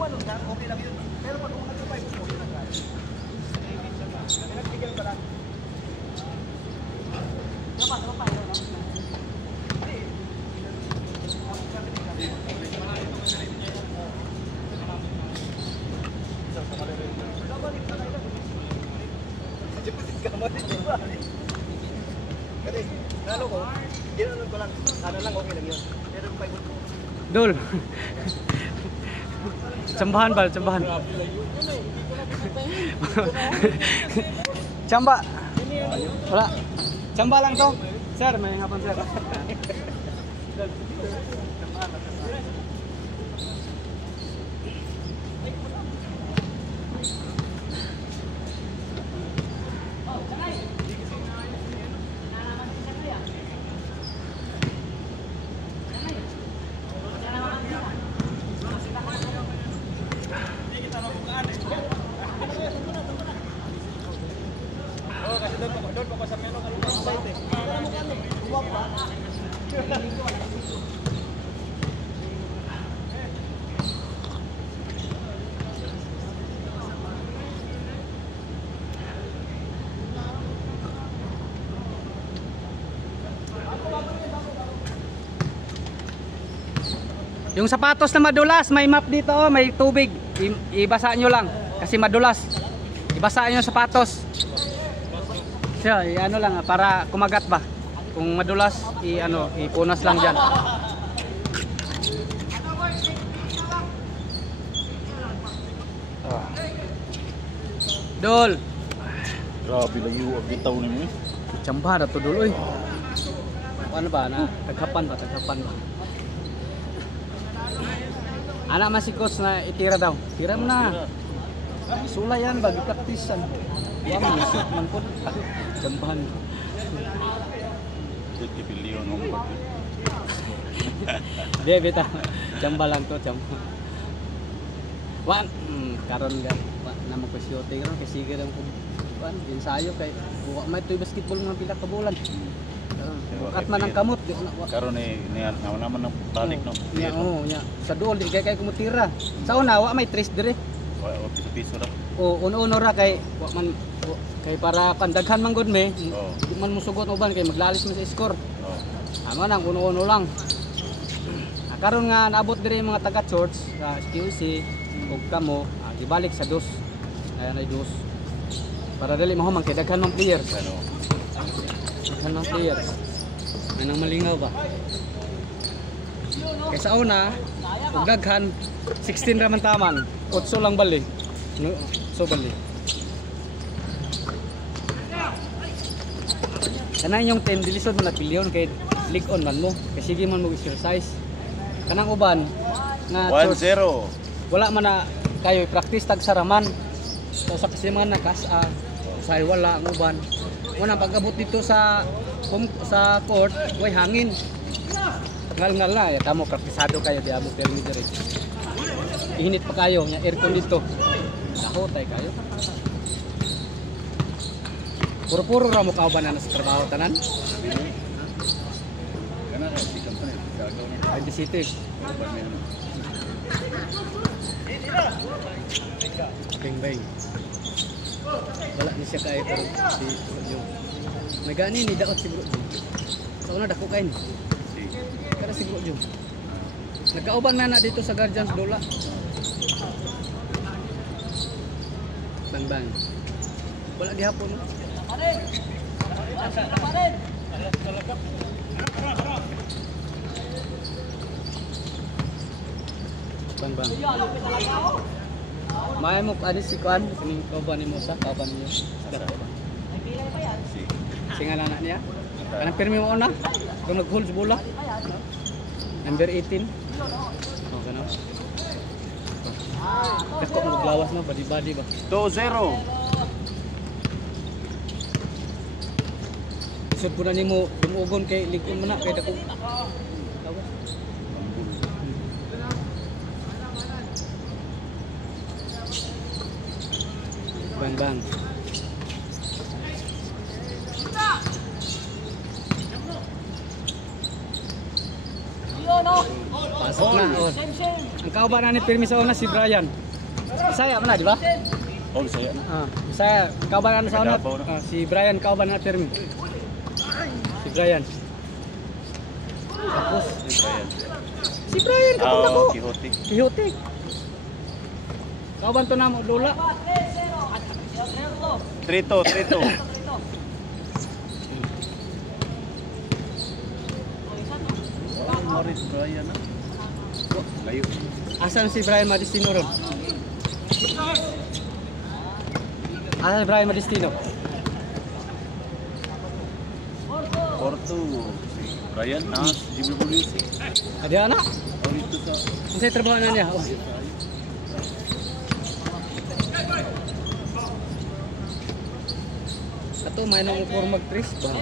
1 lang, okay lang yun. Pero pag umangat yung 5, okay lang guys. Pinagbigyan ka lang. Dapat pa yun. Kasi, lalo ko, ginanon ko lang, ano lang, okay lang yun. Pero yung 5 ko. Dol. Tsambahan ba? Tsambahan. Tsamba. Wala. Tsamba lang to. Sir, may hapon sir. Yung sapatos na madulas, may map dito, oh, may tubig. Ibasa nyo lang kasi madulas. Ibasa nyo yung sapatos. So, ano lang para kumagat ba. Kung madulas, ipunas lang diyan. Dol. Grabe lagi yung bitaw ni mo. Tsamba na to dol oy. Ano ba na taghapan ba? Anak masikos na itira daw. Tira mo na. Sulayan ba gipraktisan. Wa man isip man pud. Jambahan. Dito bilion mo pa. Di beta. Jamba lang to, jamba. Wan, karon ga na magpasyote karon kay sige lang ko. Wan, ensayo kay wa may toy basketball mga pila ka bulan. Kat man ang kamot karon niya naman ng balik no. Ya ya. Sa duol di kay kumutira. Sa una wa may tres dire. Wa piso-piso ra. O uno ra kay wa man kay para pandaghan man gud me. Di man musugot uban kay maglalis man sa score. Amo nang uno-uno lang. Karon nga naabot dire mga taga church sa QC ug kamo gibalik sa dos. Ayan ay dos. Para dali mahuman kay daghan man players. Daghan man players. Anong malingaw ba? Kaysa una, ug daghan 16 ra man taman, 8 lang bali. No, so bali. Kanang yung team dilisod mo nagpilyon kay league on man mo, kay sige man mo exercise. Kanang uban na 1-0. Wala man na kayo practice tag saraman. So sa kasiman na kas say wala ang uban. Una pag-abot dito sa court, way hangin. Ngal-ngal na, tamo praktisado kayo di abot pero dire. Ihinit pa kayo, nya aircon dito. Nakotay kayo. Puro-puro ra mo kauban na sa trabaho tanan. Kana si company gagaw ni Ay bisite. Bang. Wala ni siya kay pero si Bro. May gani ni daot si Bro. So una dako kain. Kada si Bro. Nagkauban na dito sa Guardians Dola. Bang. Wala gihapon. Bang. May mo ani si Kwan, kining kauban nimo sa kauban niyo. Singalan na niya. Kanang pirmi mo na. Kung nag-hold sa bola. Number 18. Oh, kana. Dako mo glawas na badi-badi ba. 2-0. Isod po na nimo dumugon kay ligon mo na kay dako. Bang. Pasok na. Ang kauban na ni Pirmi sa una si Brian. Saya man na, di ba? Oh, saya na. Saya kauban na sa una. Davao na. Si Brian kauban na Pirmi. Si Brian. Tapos Brian. si Brian kapag ako. Quixote. Quixote. Kauban to na mo Lola. Trito. Morris Brian na. Layo. Asan si Brian Madistino ron? Asan si Brian Madistino? Porto. Brian na. GWC. Adi ana? Oh, dito sa... Unsay trabaho na niya? Oh. Ato may nang forma Chris ba?